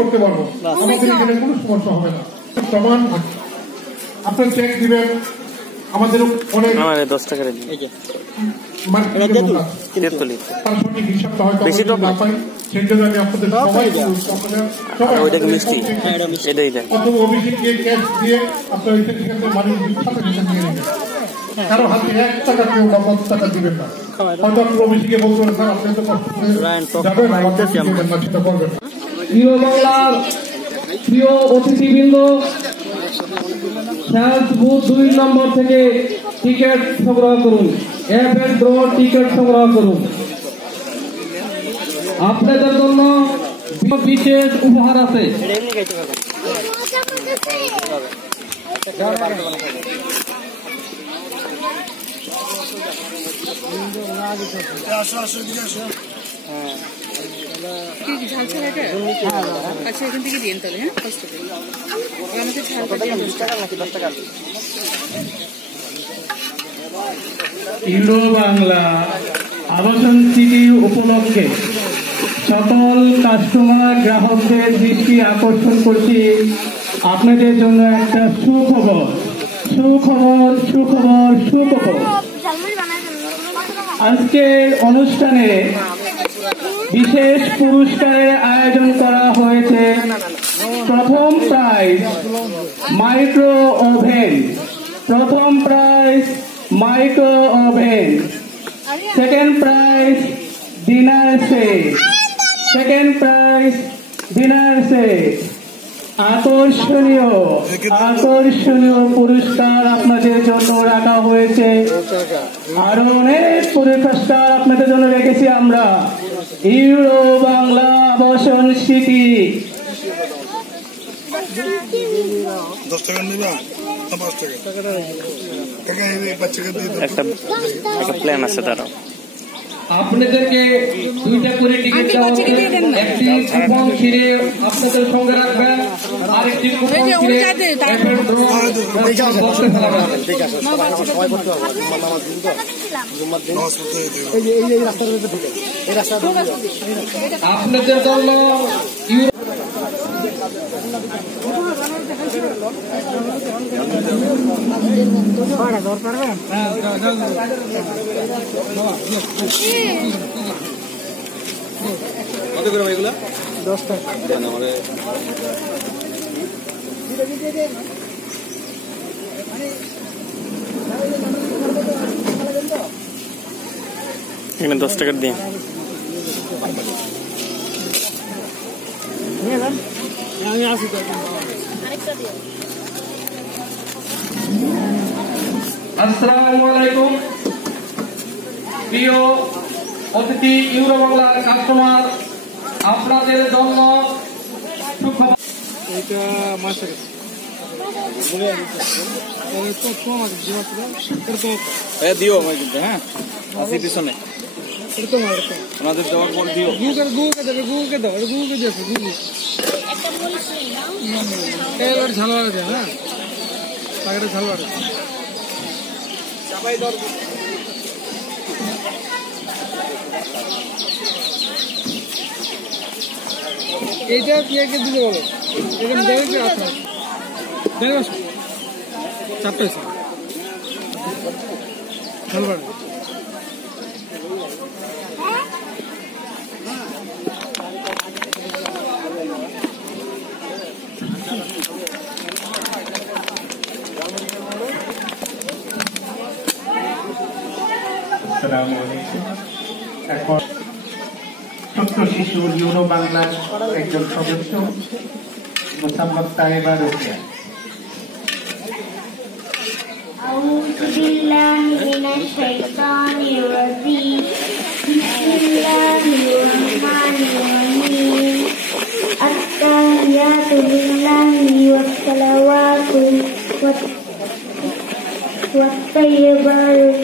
করতে পারবো, আমাদের এখানে কোনো সমস্যা হবে না। প্রমাণ আপনার চেক দিবেন, আমাদের অনেক 10 টাকা তার সঠিক হিসাবটা হয়তো না পাই, সেই জন্য আমি আপনাদের প্রথম অভিষেককে ক্যাশ দিয়ে আপনার সেখানে মানুষ খাতা হিসাব নিয়ে নেবেন। কারো হাতে 1 টাকা কেউ বা 10 টাকা দিবেন না। হয়তো আপনার অভিষেকে বলতে পারেন স্যার আপনি তো কষ্ট করে যাবেন, আমাদের দিবেন না, সেটা করবেন না। প্রিয় বাংলার প্রিয় অতিথিবৃন্দ, খেয়াল বুথ 2 নম্বর থেকে টিকিট সংগ্রহ করুন, এফ ড্র টিকিট সংগ্রহ করুন। আপনাদের জন্য বিশেষ উপহার আছে। আচ্ছা এখান থেকে দিন তাহলে। হ্যাঁ কষ্ট করে আমাদের ইউরো বাংলা আবাসন সিটি উপলক্ষে সকল কাস্টমার গ্রাহকদের দৃষ্টি আকর্ষণ করছি আপনাদের জন্য একটা সুখবর। আজকের অনুষ্ঠানে বিশেষ পুরস্কারের আয়োজন করা হয়েছে। প্রথম prize micro oven, second prize dinner set, আকর্ষণীয় পুরস্কার আপনাদের জন্য রাখা হয়েছে। আরো অনেক পুরস্কার আপনাদের জন্য রেখেছি আমরা। ইউরো বাংলা আবাসন সিটি। 10 টাকা নিবা, 5 টাকা একটা প্ল্যান আছে তারা। আপনাদেরকে 2টা করে টিকিট দেওয়া হবে। একটি কুপন ছিঁড়ে আপনাদের সঙ্গে রাখবেন, আরেকটি কুপন ছিঁড়ে আপনাদের জন্য কত করে ভাই এগুলা? 10 টাকা দেন আমারে। এখানে 10 টাকা দিয়ে আমি আসি তো। আসসালামু আলাইকুম প্রিয় অতিথি ইউরো বাংলার কাস্টমার, আপনাদের জন্য সুখবর। এটা মাসের দিও আমার কিন্তু। হ্যাঁ আসি পিছনে আমাদের দেওয়ার পর দিও। গুগলকে দাও দিয়েছে ঝালওয়ারা দেয়। হ্যাঁ পাখিটা ঝালওয়ারা চাপাই দর। এইটা কে দিতে বলো, এখানে দেখে আসা দেখো 4টা ঝালওয়ারা। এখন ছোট্ট শিশু ইউরো বাংলার একজন সদস্য মোসাম্মদ তাইবা রোকেয়া। أعوذ بالله من الشيطان الرجيم. بسم الله الرحمن الرحيم. التحيات لله والصلوات والطيبات